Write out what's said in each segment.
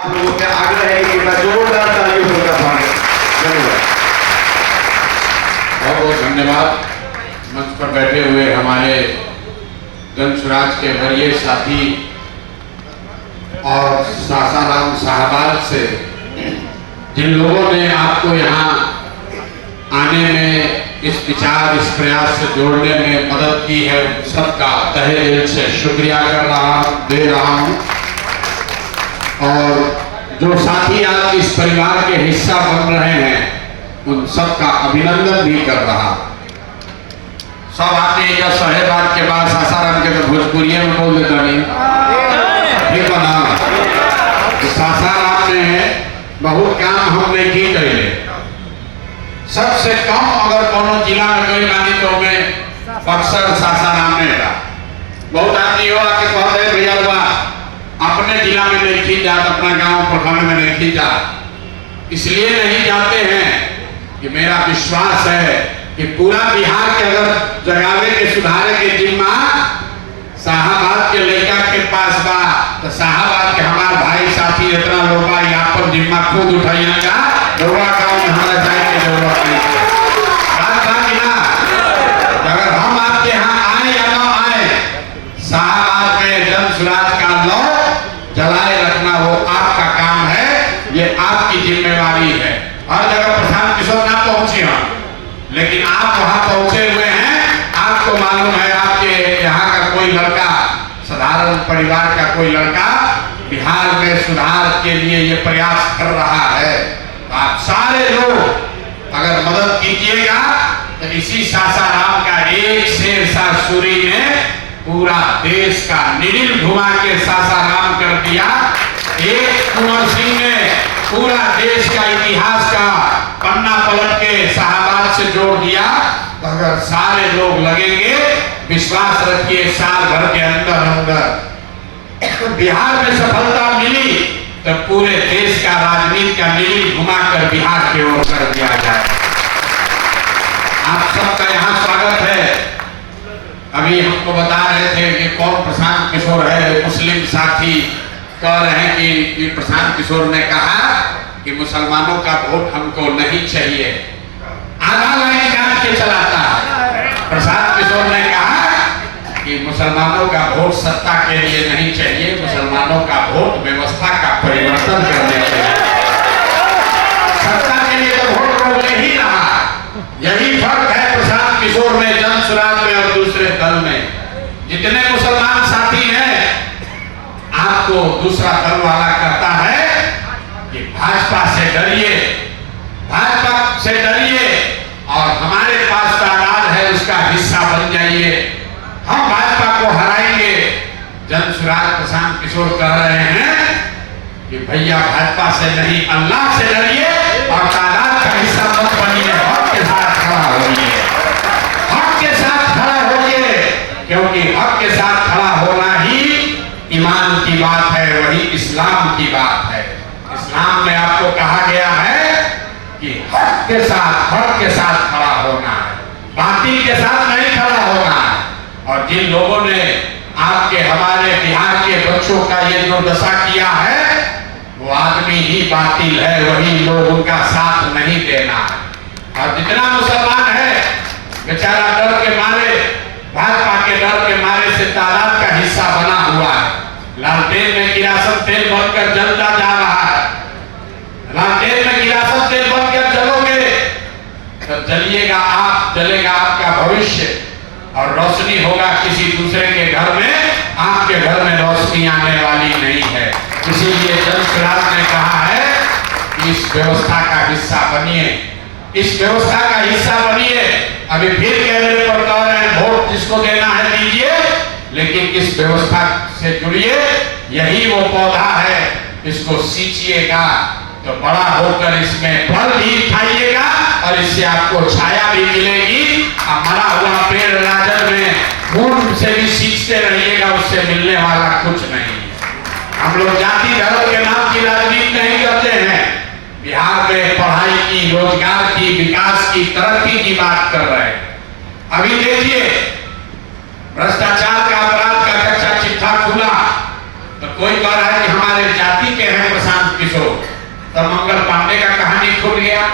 आप लोगों से आग्रह है कि मैं जोरदार तालियों से उनका स्वागत। धन्यवाद। बहुत बहुत धन्यवाद। मंच पर बैठे हुए हमारे जन स्वराज के वरीय साथी और सासाराम साहबाज से जिन लोगों ने आपको यहाँ आने में इस विचार इस प्रयास से जोड़ने में मदद की है, सबका तहे दिल से शुक्रिया दे रहा हूँ। और जो साथी आज इस परिवार के हिस्सा बन रहे हैं उन सबका अभिनंदन भी कर रहा। सब आते जब साहेबाद के बाद सासाराम के तो भोजपुरी में बोल देता नहीं, ठीक है ना। तो सासाराम में बहुत काम हमने की करे। सबसे कम अगर कोनो जिला में कोई मानी तो में बक्सर सासाराम में था। बहुत आदमी हो आके कहते हैं भैया अपने जिला में नहीं खी जात, अपना गांव प्रखंड में नहीं खी जात। इसलिए नहीं जाते हैं कि मेरा विश्वास है कि पूरा बिहार के अगर जगावे के सुधारे के जिम्मा शाहबाद के लड़का के पास बा तो शाहबाद के हमारे भाई साथी इतना लोग बा यहाँ पर जिम्मा खुद उठाइएगा। लोगा गाँव में हमारा जाए की जरूरत नहीं है। बात बाकी ना, अगर हम आपके यहाँ आए या ना आए, शाहबाद में जन स्वराज का लौ जलाए रखना वो आपका काम है, ये आपकी जिम्मेवारी है। हर जगह प्रशांत किशोर ना पहुंचे हम, लेकिन आप वहां पहुंचे हुए हैं। आपको मालूम है आपके यहाँ का कोई लड़का, साधारण परिवार का कोई लड़का बिहार में सुधार के लिए ये प्रयास कर रहा है। तो आप सारे लोग अगर मदद कीजिएगा तो इसी सासाराम का एक शेरशाह सूरी ने पूरा देश का निडिल घुमा के सासाराम कर दिया। एक कुंवर सिंह ने पूरा देश का इतिहास का पन्ना पलट के शाहबाद से जोड़ दिया। तो अगर सारे लोग लगेंगे, विश्वास रखिए साल भर के अंदर अंदर बिहार में सफलता मिली तो पूरे देश का राजनीति का निडिल घुमाकर बिहार की ओर कर दिया जाए। आप सबका यहाँ स्वागत है। अभी हमको बता रहे थे कि कौन प्रशांत किशोर है। मुस्लिम साथी कह रहे हैं कि प्रशांत किशोर ने कहा कि मुसलमानों का वोट हमको नहीं चाहिए। आधा लाइन काट के चलाता है। प्रशांत किशोर ने कहा कि मुसलमानों का वोट सत्ता के लिए नहीं चाहिए, मुसलमानों का वोट व्यवस्था का परिवर्तन करने के लिए। सत्ता के लिए तो वोट रोक ले ही रहा। यही फर्क है प्रशांत किशोर में, जन स्वराज में और दूसरे दल में। जितने मुसलमान साथी हैं, आपको दूसरा दल वाला कहता है कि भाजपा से डरिए, भाजपा से डरिए और हमारे पास तादाद है उसका हिस्सा बन जाइए, हम भाजपा को हराएंगे। जन स्वराज प्रशांत किशोर कह रहे हैं कि भैया भाजपा से नहीं, अल्लाह से डरिए और तादाद का हिस्सा मत बनिए। हक के साथ खड़ा होइए, हक के साथ खड़ा होइए, क्योंकि हक के साथ खड़ा होना ही ईमान की बात है, वही इस्लाम की बात है। इस्लाम में आपको कहा गया है कि हक के साथ खड़ा होना है, बातिल के साथ नहीं खड़ा होना है। और जिन लोगों ने आपके हमारे बिहार के बच्चों का ये जो दशा किया है, वो आदमी ही बातिल है, वही लोग उनका साथ नहीं देना है। और जितना मुसलमान है बेचारा डर के मारे, भाजपा के डर के मारे से तादाद का हिस्सा बना हुआ है। लालटेन में किरासन तेल बनकर जलता जा रहा है। लालटेन में किरासन तेल बनकर जलोगे तो जलिएगा आप, जलेगा आपका भविष्य और रोशनी होगा किसी दूसरे के घर में, आपके घर में रोशनी आने वाली नहीं है। इसीलिए जन स्वराज ने कहा है कि इस व्यवस्था का हिस्सा बनिए, इस व्यवस्था का हिस्सा बनिए। अभी फिर कैमरे पर कह रहे हैं वोट जिसको देना है दीजिए, लेकिन इस व्यवस्था से जुड़िए। यही वो पौधा है, इसको सींचिएगा तो बड़ा होकर इसमें फल भी खाइएगा और इससे आपको छाया भी मिलेगी। और मरा हुआ पेड़ राजन में खून से भी सींचते रहिएगा, उससे मिलने वाला कुछ नहीं। हम लोग जाति धर्म के नाम की राजनीति नहीं करते हैं। बिहार में पढ़ाई की, रोजगार की, विकास की, तरक्की की बात कर रहे हैं। अभी देखिए भ्रष्टाचार का अपराध का कच्चा चिट्ठा खुला तो कोई कह रहा है कि हमारे जाति के हैं प्रशांत किशोर, तो मंगल पांडे का कहानी खुल गया।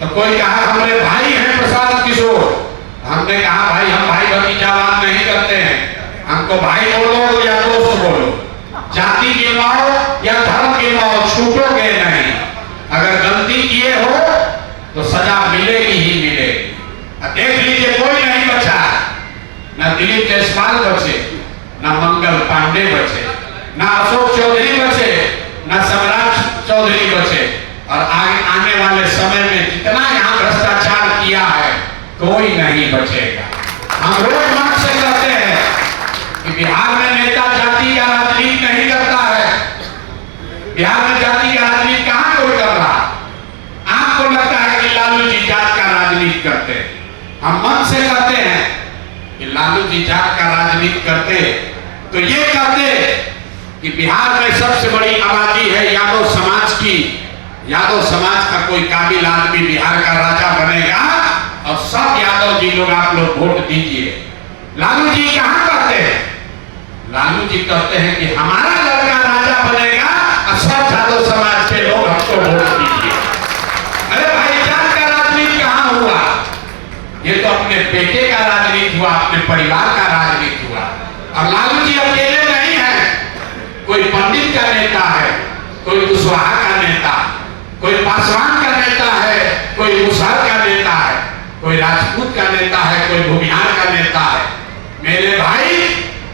तो कोई कहा हमारे भाई हैं प्रशांत किशोर, हमने कहा भाई हम भाई भतीजावाद नहीं करते हैं, हमको भाई बोलो या दोस्त बोलो, जाति गिनवाओ या धर्म गिनवाओ, छूटोगे नहीं। अगर गलती किए हो तो सजा मिलेगी ही मिलेगी। देख लीजिए कोई नहीं बचा, न दिलीप जायसवाल बचे, न मंगल पांडे बचे, न अशोक चौधरी बचे, न सम्राट चौधरी बचे। और आने वाले समय में जितना यहाँ भ्रष्टाचार किया है कोई नहीं बचेगा। हम रोज मन से कहते हैं कि बिहार में नेता जाति का राजनीति नहीं करता है। बिहार में जाति का राजनीति कहाँ कोई कर रहा? आपको लगता है कि लालू जी जात का राजनीति करते हैं। हम मन से कहते हैं कि लालू जी जात का राजनीति करते तो ये कहते कि बिहार में सबसे बड़ी आबादी है यादव समाज की, यादव समाज का कोई काबिल आदमी बिहार का राजा बनेगा और सब यादव जी लोग आप लोग वोट दीजिए। लालू जी कहां कहते हैं? लालू जी कहते हैं कि हमारा लड़का राजा बनेगा और सब यादव समाज के लोग हमको वोट दीजिए। अरे भाई जात का राजनीति कहां हुआ? ये तो अपने बेटे का राजनीति हुआ, अपने परिवार का राजनीति हुआ। और लालू जी अकेले नहीं है, कोई पंडित का नेता है, कोई कुशवाहा का नेता, कोई पासवान का नेता है, कोई मुसहर का नेता है, कोई राजपूत का नेता है, कोई भूमिहार का नेता है। मेरे भाई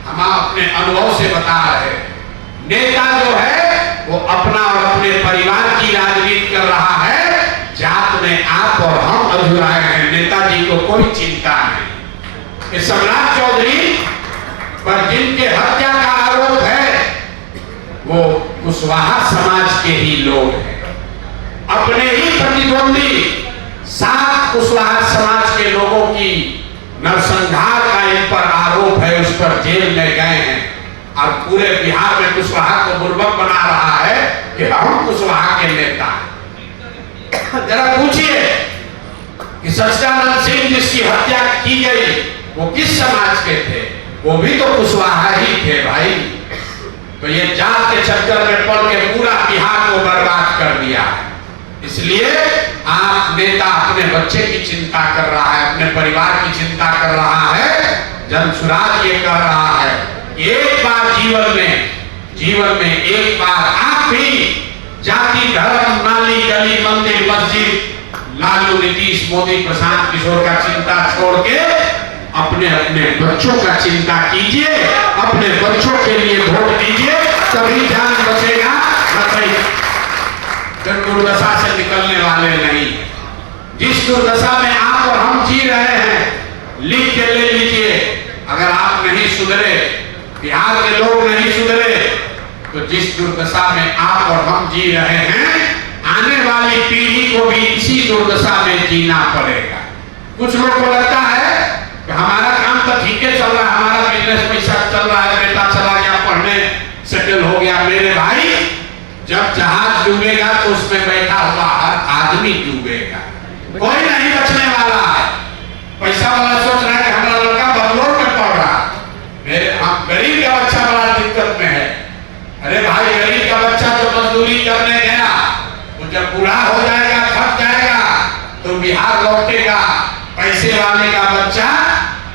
हम अपने अनुभव से बता रहे, नेता जो है वो अपना और अपने परिवार की राजनीति कर रहा है। जात में आप और हम अधूराए हैं, नेताजी को कोई चिंता नहीं। सम्राट चौधरी पर जिनके हत्या का आरोप है वो कुशवाहा समाज के ही लोग हैं। अपने ही प्रतिद्वंदी 7 कुशवाहा समाज के लोगों की नरसंहार का इन पर आरोप है, उस पर जेल में गए हैं। और पूरे बिहार में कुशवाहा को बुर्बक बना रहा है कि हम कुशवाहा के नेता हैं। जरा पूछिए कि सच्चिदानंद सिंह जिसकी हत्या की गई वो किस समाज के थे? वो भी तो कुशवाहा ही थे भाई। तो ये जात के चक्कर में पड़ के पूरा बिहार को बर्बाद कर दिया है। इसलिए आप नेता अपने बच्चे की चिंता कर रहा है, अपने परिवार की चिंता कर रहा है। जनसुराज ये कह रहा है कि एक बार जीवन में एक बार आप भी जाति धर्म नाली गली मंदिर मस्जिद लालू नीतीश मोदी प्रशांत किशोर का चिंता छोड़ के अपने अपने बच्चों का चिंता कीजिए, अपने बच्चों के लिए वोट दीजिए, तभी जान बचेगा। दुर्दशा से निकलने वाले नहीं। जिस दुर्दशा में आप और हम जी रहे हैं, लिख के ले लीजिए। अगर आप नहीं सुधरे, बिहार के लोग नहीं सुधरे, तो जिस दुर्दशा में आप और हम जी रहे हैं, आने वाली पीढ़ी को भी इसी दुर्दशा में जीना पड़ेगा। कुछ लोग को लगता है कि हमारा काम तो ठीक है चल रहा है, हमारा बिजनेस पैसा चल रहा है, बेटा चला गया पढ़ने सेटल हो गया। मेरे भाई जब जहाज डूबेगा तो उसमें बैठा हुआ हर आदमी डूबेगा, कोई नहीं बचने वाला है। पैसा वाला सोच रहा है कि हमारा लड़का बंगलोर में पढ़ रहा, मेरे हम गरीब का बच्चा बड़ा दिक्कत में है। अरे भाई गरीब का बच्चा जो मजदूरी करने गया वो जब बूढ़ा हो जाएगा, थक जाएगा, तो बिहार लौटेगा। पैसे वाले का बच्चा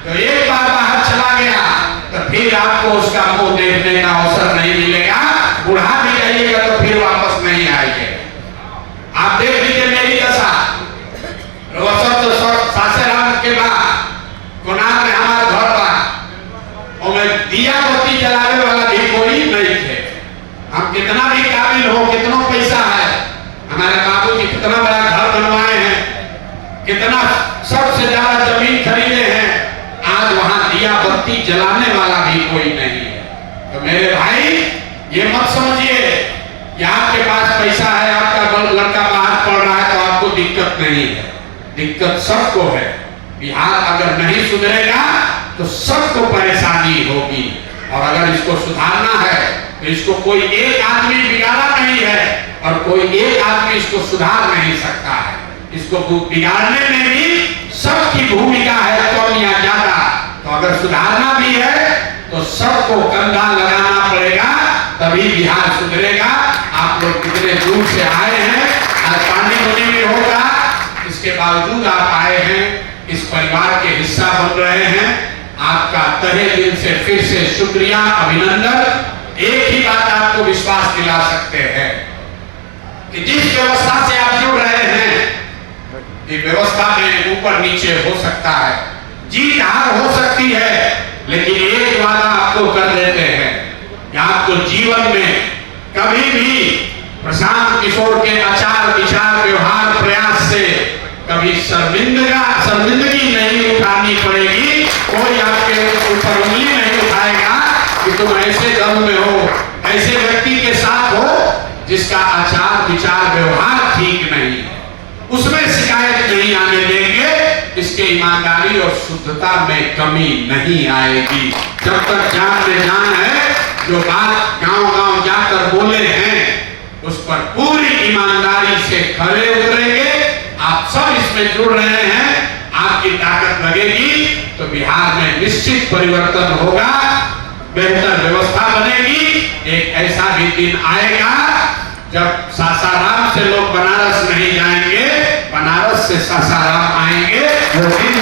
तो एक बार बाहर चला गया तो फिर आपको उसका मुंह देखने का अवसर नहीं मिलेगा। बुढ़ा भी जाइएगा तो फिर वापस नहीं आएंगे। आप देख लीजिए मेरी दशा। सासाराम के बाद कोनार में हमारा घर था, और मैं दिया बत्ती जलाने वाला भी कोई नहीं थे। हम कितना भी काबिल हो, कितना पैसा है, हमारे बाबू जी कितना बड़ा घर बनवाए हैं, कितना सबसे ज्यादा जमीन खरीदे हैं, आज वहां दिया बत्ती जलाने वाला भी कोई नहीं है। तो मेरे भाई ये मत समझिए कि आपके पास पैसा है, आपका लड़का बाहर पढ़ रहा है तो आपको दिक्कत नहीं है। दिक्कत सबको है। बिहार अगर नहीं सुधरेगा तो सबको परेशानी होगी। और अगर इसको सुधारना है तो इसको कोई एक आदमी बिगाड़ा नहीं है और कोई एक आदमी इसको सुधार नहीं सकता है। इसको बिगाड़ने में भी सबकी भूमिका है, कम या ज्यादा। तो अगर सुधारना भी है तो सबको कंधा लगाना पड़ेगा। तभी बिहार सुधरेगा। आप लोग कितने दूर से आए हैं, आज पानी बुनी में होगा, इसके बावजूद आप आए हैं, इस परिवार के हिस्सा बन रहे हैं। आपका तहे दिल से फिर से शुक्रिया, अभिनंदन। एक ही बात आपको विश्वास दिला सकते हैं कि जिस व्यवस्था से आप जुड़ रहे हैं, ये व्यवस्था में ऊपर नीचे हो सकता है, जीत हार हो सकती है, लेकिन एक वादा आपको कर देते हैं कि आपको जीवन में कभी भी प्रशांत किशोर के आचार विचार व्यवहार प्रयास से कभी शर्मिंदगी नहीं उठानी पड़ेगी। कोई आपके ऊपर उंगली नहीं उठाएगा कि तुम ऐसे दल में हो, ऐसे व्यक्ति के साथ हो जिसका आचार विचार व्यवहार ठीक नहीं है, उसमें शिकायत नहीं आने देंगे। इसके ईमानदारी और शुद्धता में कमी नहीं आएगी। जब तक जान में जान है, जो बात गांव-गांव जाकर बोले हैं, उस पर पूरी ईमानदारी से खरे उतरेंगे। आप सब इसमें जुड़ रहे हैं, आपकी ताकत लगेगी तो बिहार में निश्चित परिवर्तन होगा, बेहतर व्यवस्था बनेगी। एक ऐसा भी दिन आएगा जब सासाराम से लोग बनारस नहीं जाएंगे, बनारस से सासाराम आएंगे। वो दिन